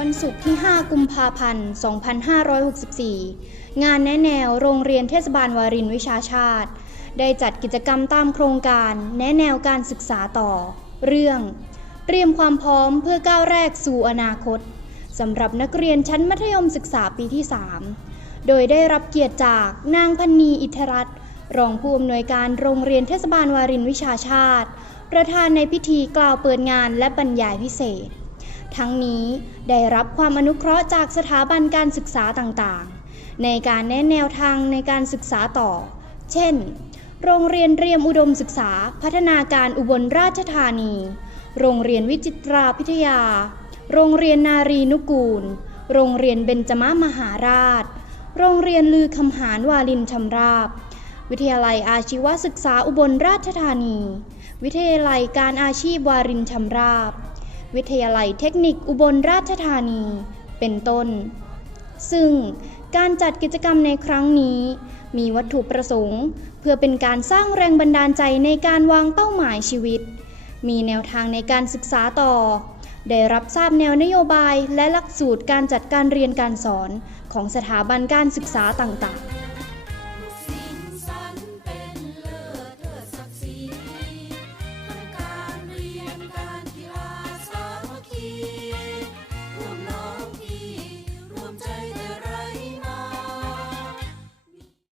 วันศุกร์ที่ 5 กุมภาพันธ์ 2564 งานแนะแนวโรงเรียนเทศบาลวารินวิชาชาติ ได้จัดกิจกรรมตามโครงการแนะแนวการศึกษาต่อ เรื่อง เตรียมความพร้อมเพื่อก้าวแรกสู่อนาคตสำหรับนักเรียนชั้นมัธยมศึกษาปีที่ 3 โดยได้รับเกียรติจากนางพันนีอิทธรัตน์รองผู้อำนวยการโรงเรียนเทศบาลวารินวิชาชาติ ประธานในพิธีกล่าวเปิดงานและบรรยายพิเศษ ทั้งนี้ได้รับความอนุเคราะห์จากสถาบันการศึกษาต่างๆ ในการแนะแนวทางในการศึกษาต่อ เช่น โรงเรียนเรียมอุดมศึกษาพัฒนาการอุบลราชธานี โรงเรียนวิจิตราพิทยา โรงเรียนนารีนุกูล โรงเรียนเบญจมมหาราช โรงเรียนลือคำหารวาลินชำราบ วิทยาลัยอาชีวศึกษาอุบลราชธานี วิทยาลัยการอาชีพวารินชำราบ วิทยาลัยเทคนิคอุบลราชธานี เป็นต้น ซึ่งการจัดกิจกรรมในครั้งนี้ มีวัตถุประสงค์ เพื่อเป็นการสร้างแรงบันดาลใจในการวางเป้าหมายชีวิต มีแนวทางในการศึกษาต่อ ได้รับทราบแนวนโยบายและหลักสูตรการจัดการเรียนการสอนของสถาบันการศึกษาต่างๆ